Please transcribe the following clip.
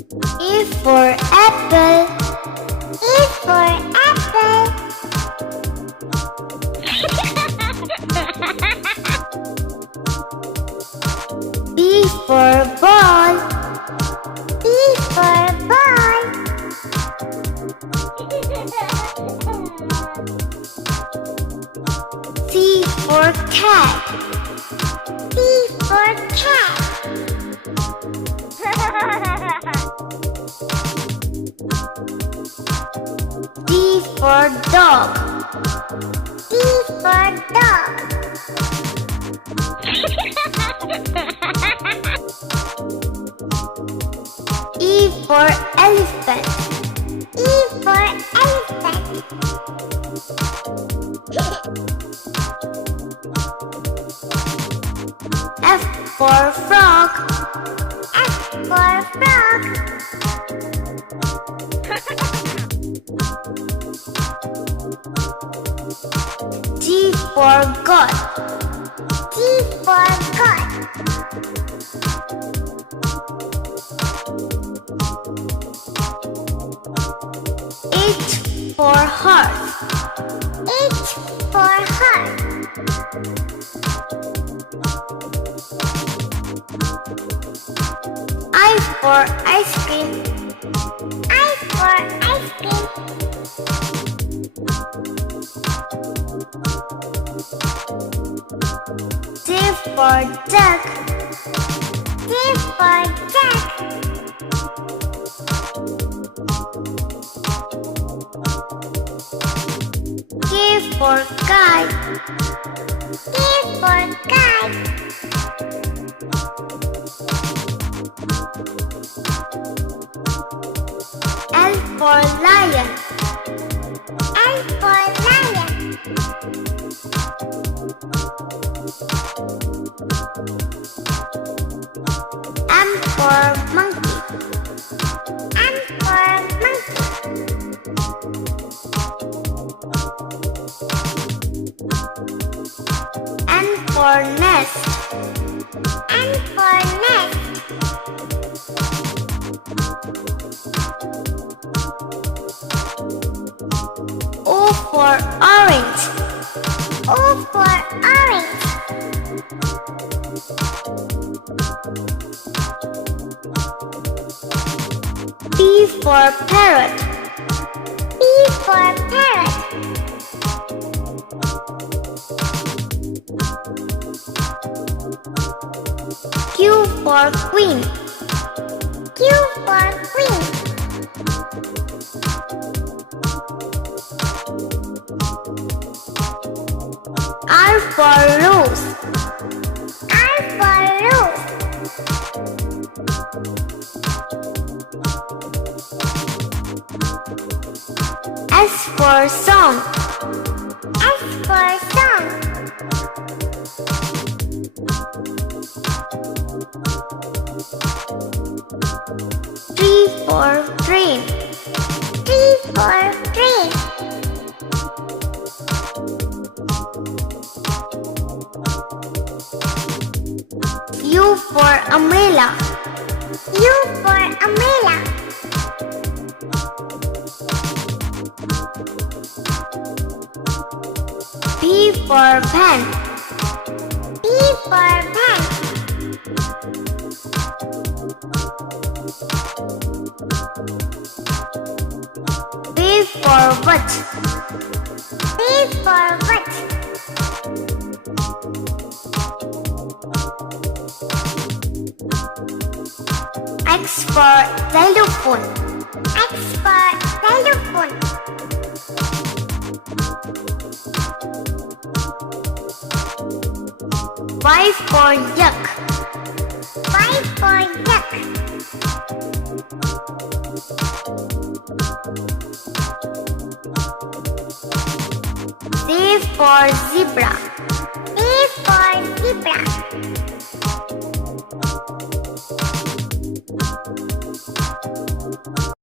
A for apple. A for apple. B for ball. B for ball. C for cat. C for cat. D for dog. D for dog. E for elephant. E for elephant. F for frog. F for frog. G for God. G for God. H for horse. H for horse. I for ice cream. I for ice cream. J for duck. J for duck. K for kite. K for kite. L for lion. L for lion. M for monkey. M for monkey. N for nest. N for nest. O for orange. O for orange. P for parrot. P for parrot. Q for queen. Q for queen. R for rose. R for rose. S for song. S for song. T for train. T for train. U for umbrella. U for umbrella. P for pen. P for pen. V for watch. V for watch. X for xylophone. X for xylophone. Y for yak. Y for yak. Z for zebra. Z for zebra.